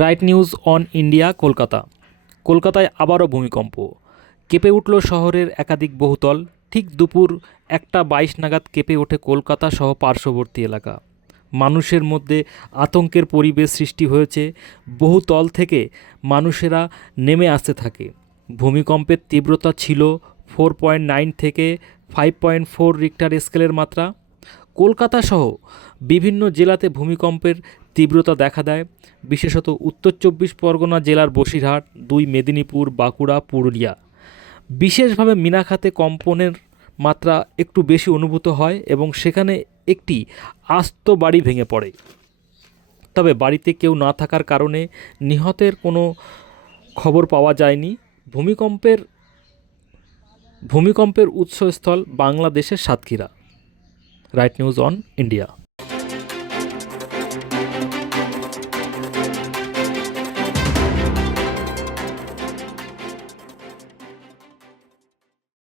Right news on India Kolkata. কলকাতায় আবারও ভূমিকম্প, কেঁপে উঠল শহরের একাধিক বহুতল। ঠিক দুপুর 1:22 নাগাদ কেঁপে ওঠে কলকাতা সহ পার্শ্ববর্তী এলাকা। মানুষের মধ্যে আতঙ্কের পরিবেশ সৃষ্টি হয়েছে। বহুতল থেকে মানুষেরা নেমে আসতে থাকে। ভূমিকম্পের তীব্রতা ছিল 4.9 থেকে 5.4 রিক্টার স্কেলের মাত্রা। কলকাতা সহ বিভিন্ন জেলাতে ভূমিকম্পের তীব্রতা দেখা দেয়, বিশেষত উত্তর 24 পরগনা জেলার বসিরহাট, 2 মেদিনীপুর, বাঁকুড়া, পুরুলিয়া। বিশেষভাবে মিনাখাতে কম্পনের মাত্রা একটু বেশি অনুভূত হয় এবং সেখানে একটি আস্ত বাড়ি ভেঙে পড়ে। তবে বাড়িতে কেউ না থাকার কারণে নিহতের কোনো খবর পাওয়া যায়নি। ভূমিকম্পের উৎসস্থল বাংলাদেশের Satkhira. Right news on India.